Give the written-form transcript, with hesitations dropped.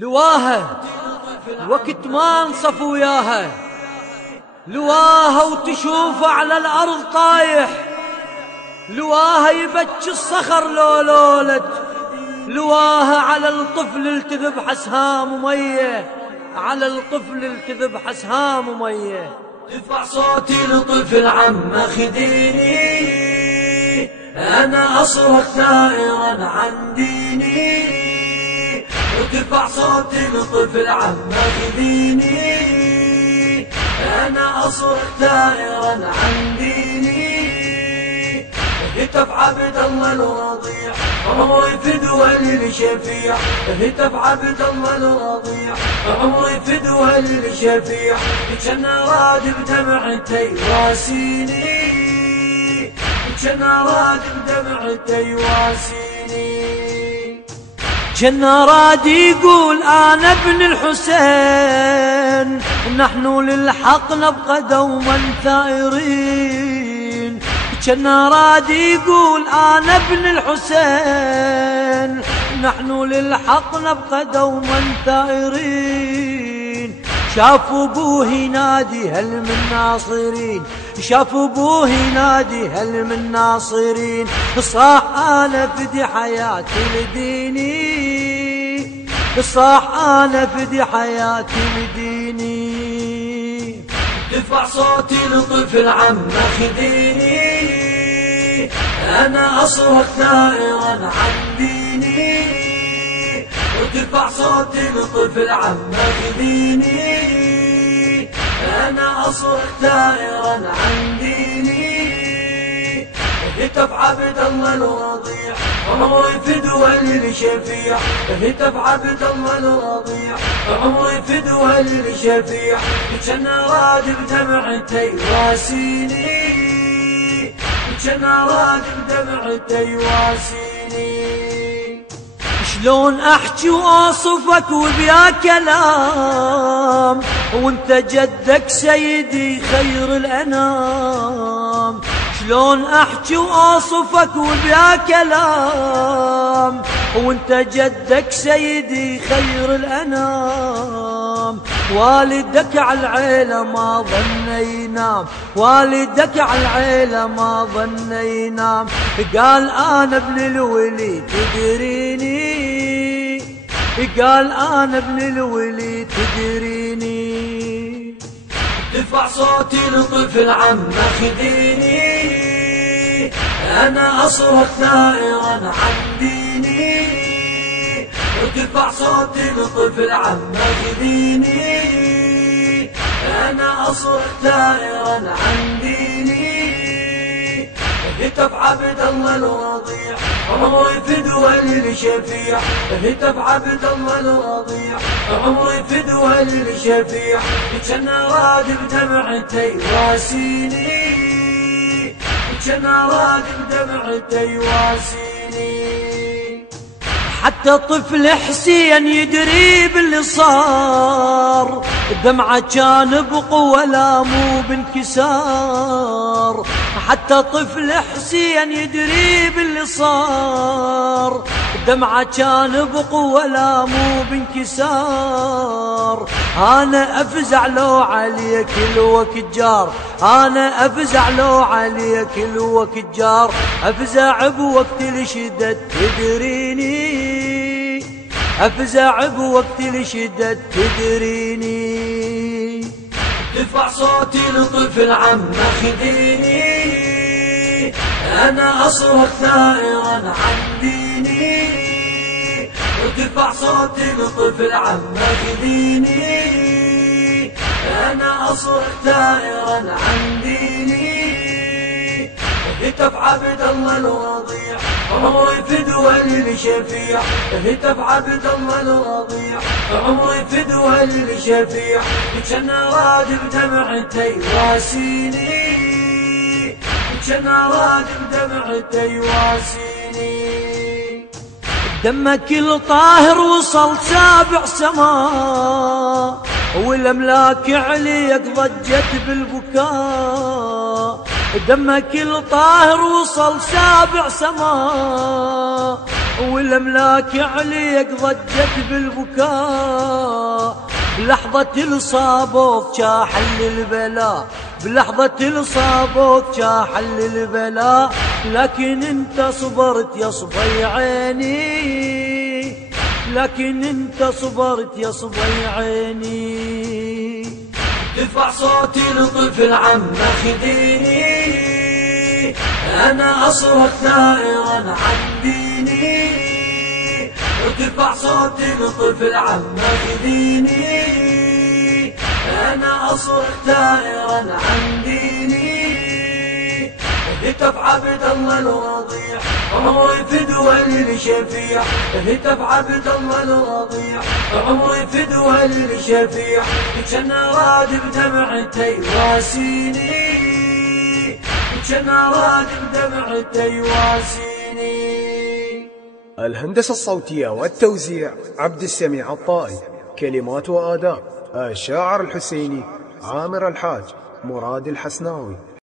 لواها وقت ما انصف وياها، لواها وتشوف على الأرض طايح، لواها يبكي الصخر لو لولد، لواها على الطفل التذب حسهام مية، على الطفل التذب حسهام مية. دفع صوتي لطفل عم خذيني، أنا أصرخ ثائرا عن ديني. ودفع صوتي لطفل عم خذيني، أنا أصرخ ثائرا عن ديني. هتف عبد الله الرضيع عمري فدوى للشفيع، هتف عبد الله الرضيع عمري فدوى للشفيع. كان راد بدمعتي واسيني، كان راد بدمعتي واسيني. كان راد يقول أنا ابن الحسين، نحن للحق نبقى دوما ثائرين. كان راد يقول أنا ابن الحسين، نحن للحق نبقى دوما ثائرين. شافوا ابوه ينادي هل من ناصرين، شافوا ابوه ينادي هل من ناصرين. صاح انا فدي حياتي لديني، صاح انا فدي حياتي لديني. دفع صوتي لطفل عم خذيني، أنا أصرخ ثائرا عن ديني. ودفع صوتي لطفل عم خذيني، أنا أصرخ ثائرا عن ديني. هتف عبد الله الرضيع عمري فدوى للشفيع، هتف عبد الله الرضيع عمري فدوى للشفيع. كان راد بدمعتي واسيني، كان راد بدمعتي واسيني. شلون احكي واصفك وبيا كلام، وانت جدك سيدي خير الانام. شلون احكي واصفك وبيا كلام، وانت جدك سيدي خير الانام. والدك على العيله ما ظن ينام، والدك على العيله ما ظن ينام. قال انا ابن الولي تدريني، قال انا ابن الولي تدريني. دفع صوتي لطفل عم خذيني، أنا أصرخ ثائرا عن ديني. ودفع صوتي لطفل عم خذيني، أنا أصرخ ثائرا عن ديني. هتف عبد الله الرضيع عمري فدوى للشفيع، هتف عبد الله الرضيع عمري فدوى للشفيع. كان راد بدمعتي واسيني، كان راد بدمعتي واسيني. حتى طفل حسين يدري باللي صار، دمعه كان بقوة لا مو بانكسار. حتى طفل حسين يدري باللي صار، دمعه كان بقوة لا مو بانكسار. انا افزع لو عليك الوقت جار، انا افزع لو عليك الوقت جار. افزع بوقت الشدد تدريني، افزع بوقت الشدد تدريني. دفع صوتي لطفل عم خذيني، أنا أصرخ ثائرا عن ديني. ودفع صوتي لطفل عم خذيني، أنا أصرخ ثائرا عن ديني. هتف عبد الله الرضيع عمري فدوى للشفيع، هتف عبد الله الرضيع عمري فدوى للشفيع. كان راد بدمعتي واسيني، كان راد بدمعتي واسيني. دمك الطاهر وصل سابع سماء، والاملاك عليك ضجت بالبكاء. دمك الطاهر وصل سابع سماء، والأملاك عليك ضجت بالبكاء، بلحظة الصابوك شاحل البلاء، بلحظة الصابوك شاحل البلاء، لكن انت صبرت يا صبي عيني، لكن انت صبرت يا صبي عيني. دفع صوتي لطفل عم خديني، أنا أصرخ ثائرا عن ديني. ارتفع صوتي لطفل عم خديني، أنا أصرخ ثائرا عن ديني. هتف عبد الله الرضيع عمري فدوى للشفيع، هتف عبد الله الرضيع عمري فدوى للشفيع. كان راد بدمعتي واسيني، كان راد بدمعتي واسيني. الهندسة الصوتية والتوزيع عبد السميع الطائي. كلمات وآداء الشاعر الحسيني عامر الحاج مراد الحسناوي.